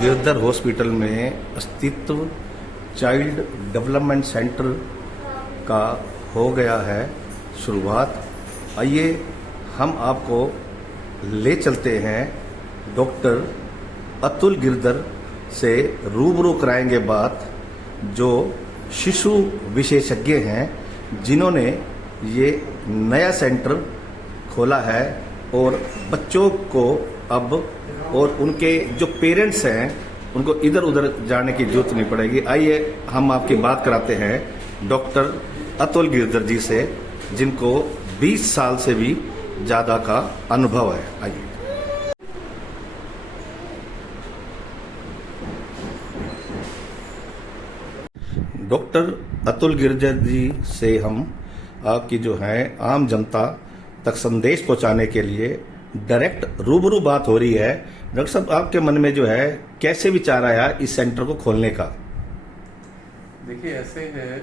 Girdhar hospital में अस्तित्व child development centre का हो गया है शुरुआत। आइए हम आपको ले चलते हैं डॉक्टर अतुल गिरधर से रूबरू कराएंगे बात, जो शिशु विशेषज्ञ हैं, जिन्होंने ये नया सेंटर खोला है और बच्चों को अब और उनके जो पेरेंट्स हैं उनको इधर उधर जाने की जरूरत नहीं पड़ेगी। आइए हम आपकी बात कराते हैं डॉक्टर अतुल गिरधर जी से, जिनको 20 साल से भी ज़्यादा का अनुभव है। आइए। डॉक्टर अतुल गिरधर जी से हम आपकी जो है आम जनता तक संदेश पहुंचाने के लिए डायरेक्ट रूबरू बात हो रही है। डॉक्टर साहब, आपके मन में जो है कैसे विचार आया इस सेंटर को खोलने का? देखिए, ऐसे है,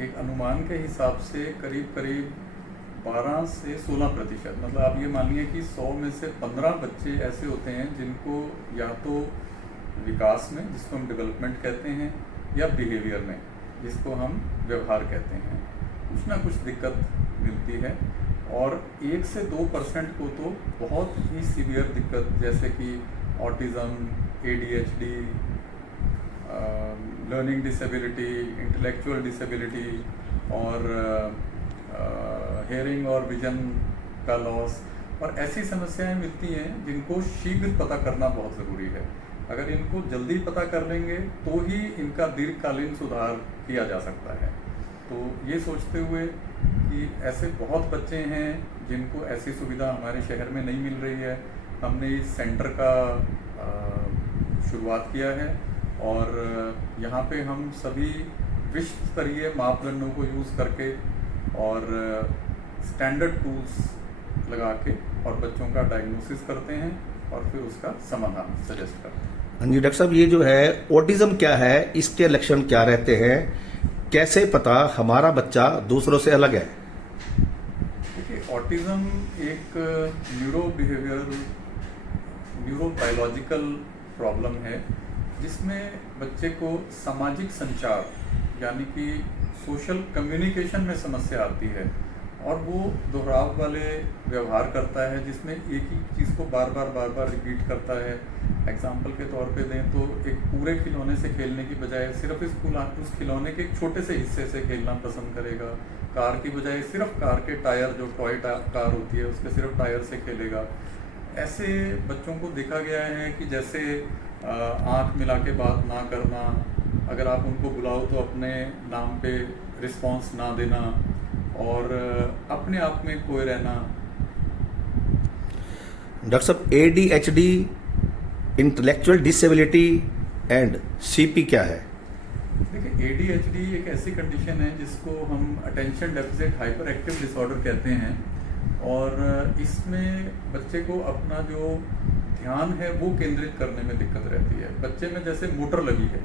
एक अनुमान के हिसाब से करीब करीब 12 से 16%, मतलब आप ये मानिए कि 100 में से 15 बच्चे ऐसे होते हैं जिनको या तो विकास में, जिसको हम डेवलपमेंट कहते हैं, या बिहेवियर में, जिसको हम व्यवहार कहते हैं, कुछ ना कुछ दिक्कत मिलती है। और 1 से 2% को तो बहुत ही सीवियर दिक्कत, जैसे कि autism, ADHD, learning disability, intellectual disability और हेयरिंग और विजन का लॉस, और ऐसी समस्याएं मिलती हैं जिनको शीघ्र पता करना बहुत ज़रूरी है। अगर इनको जल्दी पता कर लेंगे तो ही इनका दीर्घकालीन सुधार किया जा सकता है। तो ये सोचते हुए कि ऐसे बहुत बच्चे हैं जिनको ऐसी सुविधा हमारे शहर में नहीं मिल रही है, हमने इस सेंटर का शुरुआत किया है और यहाँ पे हम सभी विश्व स्तरीय मापदंडों को यूज़ करके और स्टैंडर्ड टूल्स लगा के और बच्चों का डायग्नोसिस करते हैं और फिर उसका समाधान सजेस्ट करते हैं। हाँ जी डॉक्टर साहब, ये जो है ऑटिज्म क्या है, इसके लक्षण क्या रहते हैं, कैसे पता हमारा बच्चा दूसरों से अलग है? देखिए, ऑटिज्म एक न्यूरोबायोलॉजिकल प्रॉब्लम है जिसमें बच्चे को सामाजिक संचार यानी कि सोशल कम्युनिकेशन में समस्या आती है और वो दोहराव वाले व्यवहार करता है, जिसमें एक ही चीज़ को बार बार रिपीट करता है। एग्जाम्पल के तौर पे दें तो एक पूरे खिलौने से खेलने की बजाय सिर्फ उस खिलौने के एक छोटे से हिस्से से खेलना पसंद करेगा। कार की बजाय सिर्फ कार के टायर, जो टॉय कार होती है, उसके सिर्फ टायर से खेलेगा। ऐसे बच्चों को देखा गया है कि जैसे आँख मिला के बात ना करना, अगर आप उनको बुलाओ तो अपने नाम पे रिस्पॉन्स ना देना और अपने आप में खोए रहना। डॉक्टर साहब, ADHD, intellectual disability and CP क्या है? देखिए, ADHD एक ऐसी कंडीशन है जिसको हम attention deficit hyper active disorder कहते हैं और इसमें बच्चे को अपना जो ध्यान है वो केंद्रित करने में दिक्कत रहती है। बच्चे में जैसे मोटर लगी है,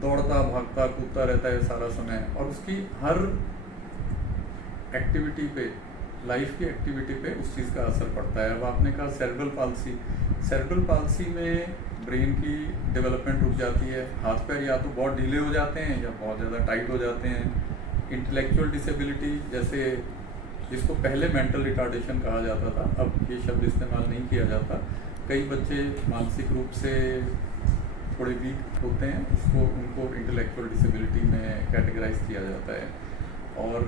दौड़ता भागता कूदता रहता है सारा समय और उसकी हर एक्टिविटी पे, लाइफ की एक्टिविटी पे उस चीज़ का असर पड़ता है। अब आपने कहा सेरेब्रल पाल्सी में ब्रेन की डेवलपमेंट रुक जाती है, हाथ पैर या तो बहुत ढीले हो जाते हैं या बहुत ज़्यादा टाइट हो जाते हैं। इंटेलेक्चुअल डिसेबिलिटी, जैसे जिसको पहले मेंटल रिटार्डेशन कहा जाता था, अब ये शब्द इस्तेमाल नहीं किया जाता। कई बच्चे मानसिक रूप से थोड़े वीक होते हैं, उनको इंटेलेक्चुअल डिसेबिलिटी में कैटेगराइज किया जाता है। और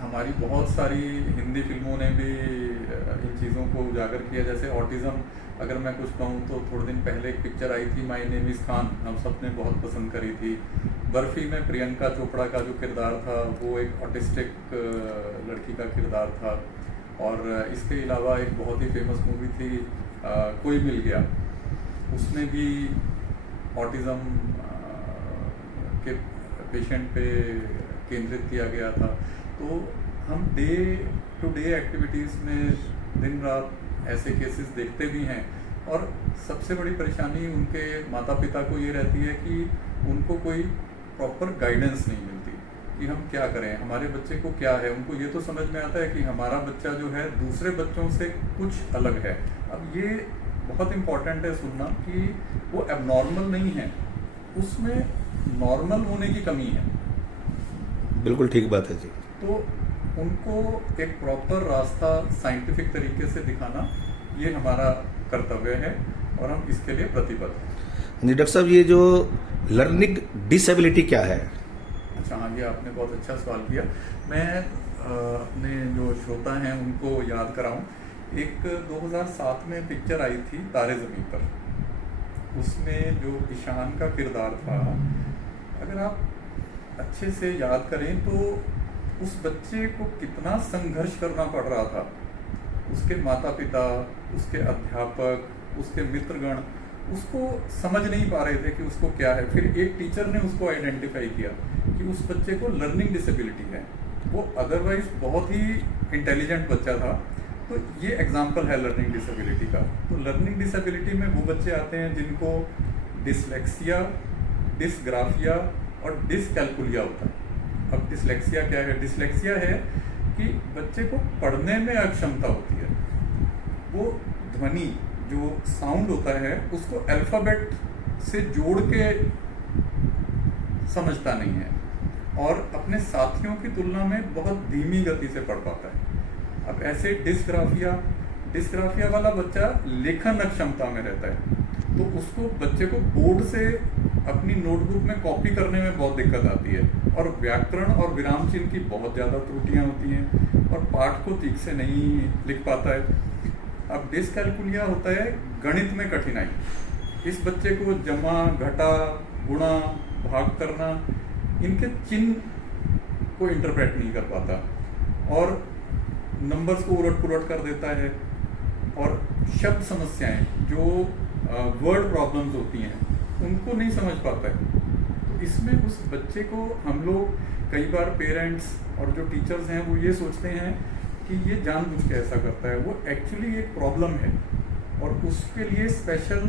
हमारी बहुत सारी हिंदी फिल्मों ने भी इन चीज़ों को उजागर किया। जैसे ऑटिज्म, अगर मैं कुछ कहूँ तो थोड़े दिन पहले एक पिक्चर आई थी माय नेम इज़ खान, हम सब ने बहुत पसंद करी थी। बर्फी में प्रियंका चोपड़ा का जो किरदार था वो एक ऑटिस्टिक लड़की का किरदार था। और इसके अलावा एक बहुत ही फेमस मूवी थी कोई मिल गया, उसमें भी ऑटिज्म के पेशेंट पे केंद्रित किया गया था। तो हम डे टू डे एक्टिविटीज़ में दिन रात ऐसे केसेस देखते भी हैं और सबसे बड़ी परेशानी उनके माता पिता को ये रहती है कि उनको कोई प्रॉपर गाइडेंस नहीं मिलती कि हम क्या करें, हमारे बच्चे को क्या है। उनको ये तो समझ में आता है कि हमारा बच्चा जो है दूसरे बच्चों से कुछ अलग है। अब ये बहुत इम्पोर्टेंट है सुनना कि वो एबनॉर्मल नहीं है, उसमें नॉर्मल होने की कमी है। बिल्कुल ठीक बात है जी। तो उनको एक प्रॉपर रास्ता साइंटिफिक तरीके से दिखाना ये हमारा कर्तव्य है और हम इसके लिए प्रतिबद्ध हैं। जी डॉक्टर साहब, ये जो लर्निंग डिसेबिलिटी क्या है? अच्छा हाँ, ये आपने बहुत अच्छा सवाल किया। मैं अपने जो श्रोता हैं उनको याद कराऊं, एक 2007 में पिक्चर आई थी तारे ज़मीन पर, उसमें जो ईशान का किरदार था, अगर आप अच्छे से याद करें तो उस बच्चे को कितना संघर्ष करना पड़ रहा था। उसके माता पिता, उसके अध्यापक, उसके मित्रगण उसको समझ नहीं पा रहे थे कि उसको क्या है। फिर एक टीचर ने उसको आइडेंटिफाई किया कि उस बच्चे को लर्निंग डिसेबिलिटी है। वो अदरवाइज बहुत ही इंटेलिजेंट बच्चा था। तो ये एग्जाम्पल है लर्निंग डिसेबिलिटी का। तो लर्निंग डिसेबिलिटी में वो बच्चे आते हैं जिनको डिसलेक्सिया, डिसग्राफिया और डिसकैल्कुलिया होता है। अब डिसलेक्सिया क्या है? डिसलेक्सिया है कि बच्चे को पढ़ने में अक्षमता होती है। वो ध्वनि जो साउंड होता है उसको अल्फाबेट से जोड़ के समझता नहीं है और अपने साथियों की तुलना में बहुत धीमी गति से पढ़ पाता है। अब ऐसे डिसग्राफिया वाला बच्चा लेखन अक्षमता में रहता है, तो उसको बच्चे को बोर्ड से अपनी नोटबुक में कॉपी करने में बहुत दिक्कत आती है और व्याकरण और विराम चिन्ह की बहुत ज़्यादा त्रुटियां होती हैं और पाठ को ठीक से नहीं लिख पाता है। अब डिसकैल्कुलिया होता है गणित में कठिनाई। इस बच्चे को जमा, घटा, गुणा, भाग करना, इनके चिन्ह को इंटरप्रेट नहीं कर पाता और नंबर्स को उलट पुलट कर देता है। और शब्द समस्याएं जो वर्ड प्रॉब्लम्स होती हैं उनको नहीं समझ पाता है। तो इसमें उस बच्चे को हम लोग कई बार पेरेंट्स और जो टीचर्स हैं वो ये सोचते हैं कि ये जानबूझ के ऐसा करता है। वो एक्चुअली एक प्रॉब्लम है और उसके लिए स्पेशल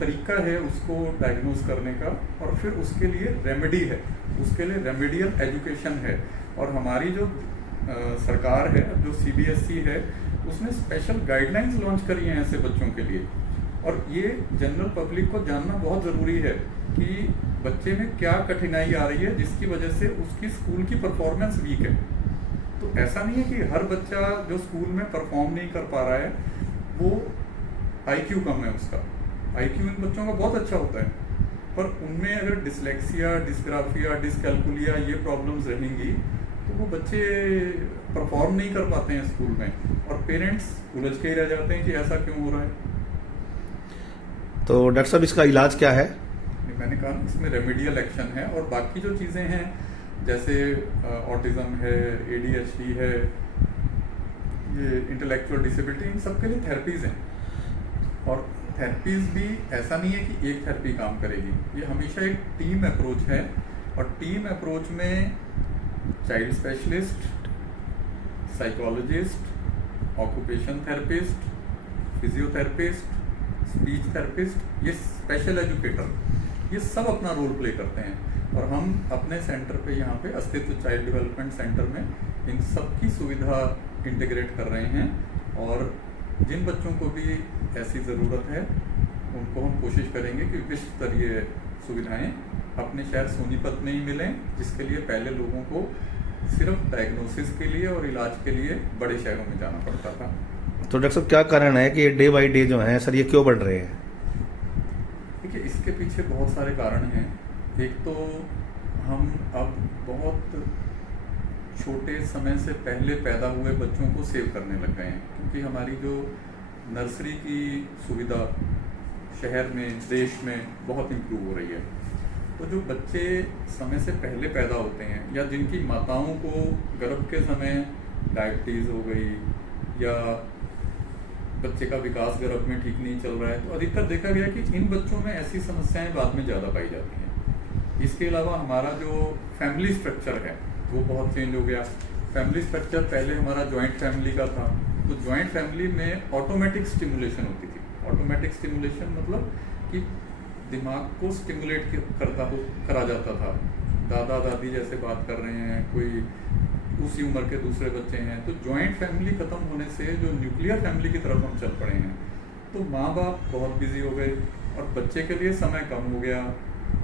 तरीका है उसको डायग्नोज करने का और फिर उसके लिए रेमेडी है, उसके लिए रेमेडियल एजुकेशन है। और हमारी जो सरकार है, जो CBSE है, उसने स्पेशल गाइडलाइंस लॉन्च करी हैं ऐसे बच्चों के लिए। और ये जनरल पब्लिक को जानना बहुत ज़रूरी है कि बच्चे में क्या कठिनाई आ रही है जिसकी वजह से उसकी स्कूल की परफॉर्मेंस वीक है। तो ऐसा नहीं है कि हर बच्चा जो स्कूल में परफॉर्म नहीं कर पा रहा है वो IQ कम है उसका। IQ इन बच्चों का बहुत अच्छा होता है, पर उनमें अगर डिसलेक्सिया, डिसग्राफिया, डिसकैल्कुलिया ये प्रॉब्लम्स रहेंगी तो वो बच्चे परफॉर्म नहीं कर पाते हैं स्कूल में और पेरेंट्स उलझ के ही रह जाते हैं कि ऐसा क्यों हो रहा है। तो डॉक्टर साहब, इसका इलाज क्या है? मैंने कहा इसमें रेमेडियल एक्शन है और बाकी जो चीज़ें हैं जैसे ऑटिज्म है, ADHD है, ये इंटेलेक्चुअल डिसेबिलिटी, इन सब के लिए थेरेपीज़ हैं। और थेरेपीज़ भी ऐसा नहीं है कि एक थेरेपी काम करेगी, ये हमेशा एक टीम अप्रोच है। और टीम अप्रोच में child specialist, psychologist, occupation therapist, physiotherapist, speech therapist, ये स्पेशल एजुकेटर, ये सब अपना रोल प्ले करते हैं। और हम अपने सेंटर पे यहाँ पे अस्तित्व चाइल्ड डेवलपमेंट सेंटर में इन सब की सुविधा इंटीग्रेट कर रहे हैं। और जिन बच्चों को भी ऐसी ज़रूरत है उनको हम कोशिश करेंगे कि विश्व स्तरीय सुविधाएं अपने शहर सोनीपत में ही मिलें, जिसके लिए पहले लोगों को सिर्फ डायग्नोसिस के लिए और इलाज के लिए बड़े शहरों में जाना पड़ता था। तो डॉक्टर साहब, क्या कारण है कि डे बाई डे जो है सर ये क्यों बढ़ रहे हैं? देखिए, इसके पीछे बहुत सारे कारण हैं। एक तो हम अब बहुत छोटे समय से पहले पैदा हुए बच्चों को सेव करने लग गए हैं, क्योंकि हमारी जो नर्सरी की सुविधा शहर में, देश में बहुत इम्प्रूव हो रही है। तो जो बच्चे समय से पहले पैदा होते हैं या जिनकी माताओं को गर्भ के समय डायबिटीज़ हो गई या बच्चे का विकास गर्भ में ठीक नहीं चल रहा है, तो अधिकतर देखा गया कि इन बच्चों में ऐसी समस्याएं बाद में ज़्यादा पाई जाती हैं। इसके अलावा हमारा जो फैमिली स्ट्रक्चर है वो बहुत चेंज हो गया। फैमिली स्ट्रक्चर पहले हमारा जॉइंट फैमिली का था, तो जॉइंट फैमिली में ऑटोमेटिक स्टिमुलेशन होती थी। ऑटोमेटिक स्टिमुलेशन मतलब कि दिमाग को स्टिमुलेट करा जाता था। दादा दादी जैसे बात कर रहे हैं, कोई उसी उम्र के दूसरे बच्चे हैं। तो जॉइंट फैमिली खत्म होने से जो न्यूक्लियर फैमिली की तरफ हम चल पड़े हैं, तो माँ बाप बहुत बिजी हो गए और बच्चे के लिए समय कम हो गया,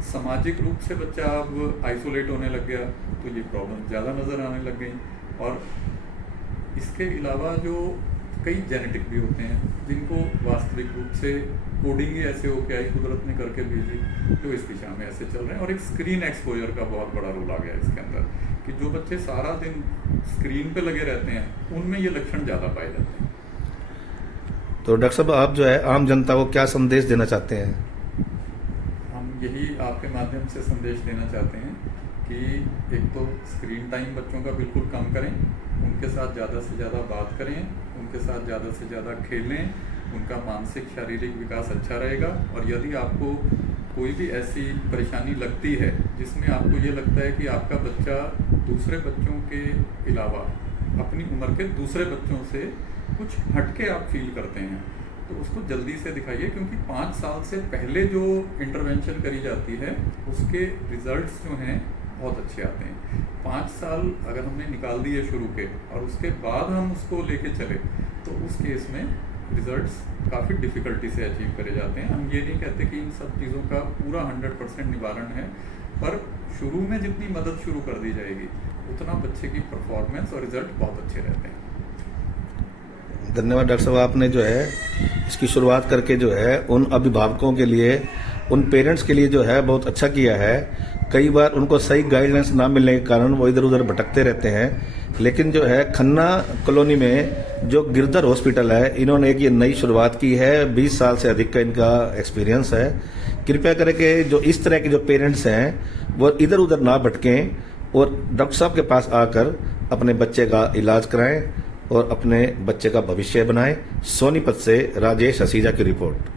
सामाजिक रूप से बच्चा अब आइसोलेट होने लग गया, तो ये प्रॉब्लम ज़्यादा नज़र आने लग गई। और इसके अलावा जो कई जेनेटिक भी होते हैं जिनको वास्तविक रूप से कोडिंग ही ऐसे हो के आई, कुदरत ने करके भेजी, जो इस दिशा में ऐसे चल रहे हैं। और एक स्क्रीन एक्सपोजर का बहुत बड़ा रोल आ गया इसके अंदर, कि जो बच्चे सारा दिन स्क्रीन पे लगे रहते हैं उनमें ये लक्षण ज़्यादा पाए जाते हैं। तो डॉक्टर साहब, आप जो है आम जनता को क्या संदेश देना चाहते हैं? हम यही आपके माध्यम से संदेश देना चाहते हैं कि एक तो स्क्रीन टाइम बच्चों का बिल्कुल कम करें, उनके साथ ज़्यादा से ज़्यादा बात करें, उनके साथ ज़्यादा से ज़्यादा खेलें, उनका मानसिक शारीरिक विकास अच्छा रहेगा। और यदि आपको कोई भी ऐसी परेशानी लगती है जिसमें आपको ये लगता है कि आपका बच्चा दूसरे बच्चों के अलावा अपनी उम्र के दूसरे बच्चों से कुछ हटके आप फील करते हैं, तो उसको जल्दी से दिखाइए, क्योंकि 5 साल से पहले जो इंटरवेंशन करी जाती है उसके रिजल्ट्स जो हैं बहुत अच्छे आते हैं। 5 साल अगर हमने निकाल दिए शुरू के और उसके बाद हम उसको लेके चले तो उस केस में रिजल्ट्स काफ़ी डिफ़िकल्टी से अचीव करे जाते हैं। हम ये नहीं कहते कि इन सब चीज़ों का पूरा 100% निवारण है, पर शुरू में जितनी मदद शुरू कर दी जाएगी उतना बच्चे की परफॉर्मेंस और रिजल्ट बहुत अच्छे रहते हैं। धन्यवाद डॉक्टर साहब, आपने जो है इसकी शुरुआत करके जो है उन अभिभावकों के लिए, उन पेरेंट्स के लिए जो है बहुत अच्छा किया है। कई बार उनको सही गाइडेंस ना मिलने के कारण वो इधर उधर भटकते रहते हैं, लेकिन जो है खन्ना कॉलोनी में जो गिरधर हॉस्पिटल है, इन्होंने एक ये नई शुरुआत की है। 20 साल से अधिक का इनका एक्सपीरियंस है। कृपया करके जो इस तरह के जो पेरेंट्स हैं वो इधर उधर ना भटकें और डॉक्टर साहब के पास आकर अपने बच्चे का इलाज कराएं और अपने बच्चे का भविष्य बनाएं। सोनीपत से राजेश हसीजा की रिपोर्ट।